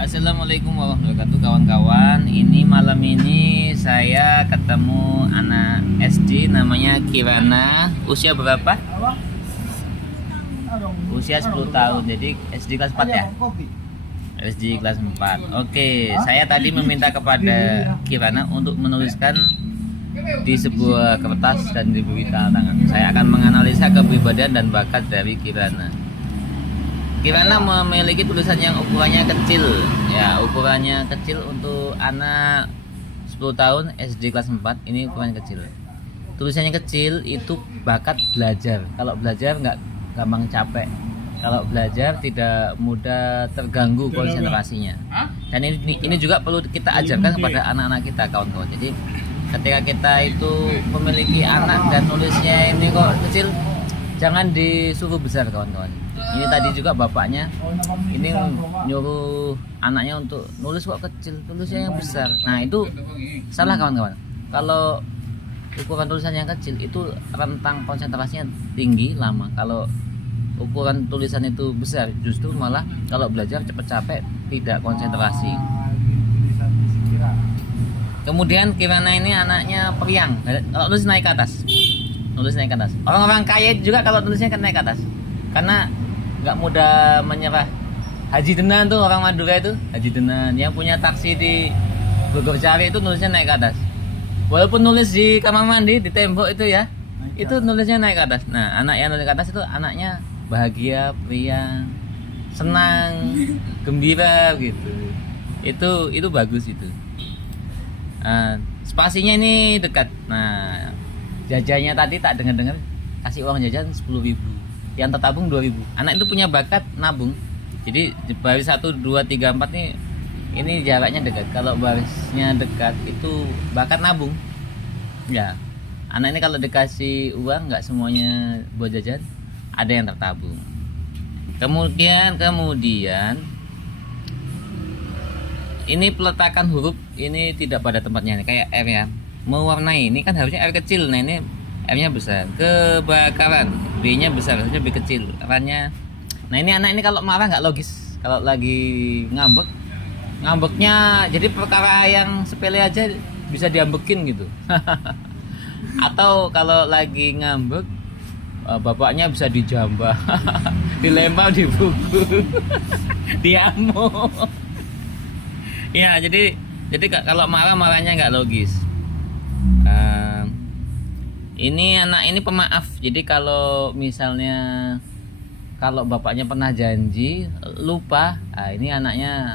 Assalamualaikum warahmatullahi wabarakatuh kawan-kawan. Ini malam ini saya ketemu anak SD namanya Kirana. Usia berapa? Usia 10 tahun. Jadi SD kelas 4 ya? SD kelas 4. Oke, saya tadi meminta kepada Kirana untuk menuliskan di sebuah kertas dan diberi tanda tangan. Saya akan menganalisa kepribadian dan bakat dari Kirana. Kirana memiliki tulisan yang ukurannya kecil, ya ukurannya kecil untuk anak 10 tahun SD kelas 4. Ini ukurannya kecil. Tulisannya kecil itu bakat belajar. Kalau belajar nggak gampang capek. Kalau belajar tidak mudah terganggu konsentrasinya. Dan ini juga perlu kita ajarkan kepada anak-anak kita, kawan-kawan. Jadi ketika kita itu memiliki anak dan nulisnya ini kok kecil, jangan disuruh besar, kawan-kawan. Ini tadi juga bapaknya ini nyuruh anaknya untuk nulis kok kecil, tulisnya yang besar. Nah itu salah, kawan-kawan. Kalau ukuran tulisan yang kecil itu rentang konsentrasinya tinggi lama. Kalau ukuran tulisan itu besar, justru malah kalau belajar cepet capek, tidak konsentrasi. Kemudian Kirana ini anaknya periang. Kalau nulis naik ke atas, nulis naik ke atas. Orang-orang kaya juga kalau tulisnya kan naik ke atas, karena nggak mudah menyerah. Haji Denan tuh, orang Madura itu Haji Denan yang punya taksi di Bogor Cari itu nulisnya naik ke atas. Walaupun nulis di kamar mandi, di tembok itu ya, itu nulisnya naik ke atas. Nah, anak yang nulis ke atas itu anaknya bahagia, periang, senang, gembira gitu. Itu bagus itu. Spasinya ini dekat. Nah, jajannya tadi tak dengar-dengar kasih uang jajan 10.000, yang tertabung 2.000. Anak itu punya bakat nabung. Jadi baris 1, 2, 3, 4 nih, ini jaraknya dekat. Kalau barisnya dekat itu bakat nabung. Ya, anak ini kalau dikasih uang nggak semuanya buat jajan, ada yang tertabung. Kemudian ini peletakan huruf ini tidak pada tempatnya, kayak R ya. Mewarnai ini kan harusnya R kecil, nah ini R-nya besar. Kebakaran, B-nya besar, harusnya B kecil. R-nya. Nah ini anak ini kalau marah nggak logis. Kalau lagi ngambeknya jadi perkara yang sepele aja bisa diambekin gitu. Atau kalau lagi ngambek, bapaknya bisa dijambah, dilempar di buku, diamuk. Ya jadi kalau marahnya nggak logis. Ini anak ini pemaaf. Jadi kalau misalnya kalau bapaknya pernah janji lupa, ini anaknya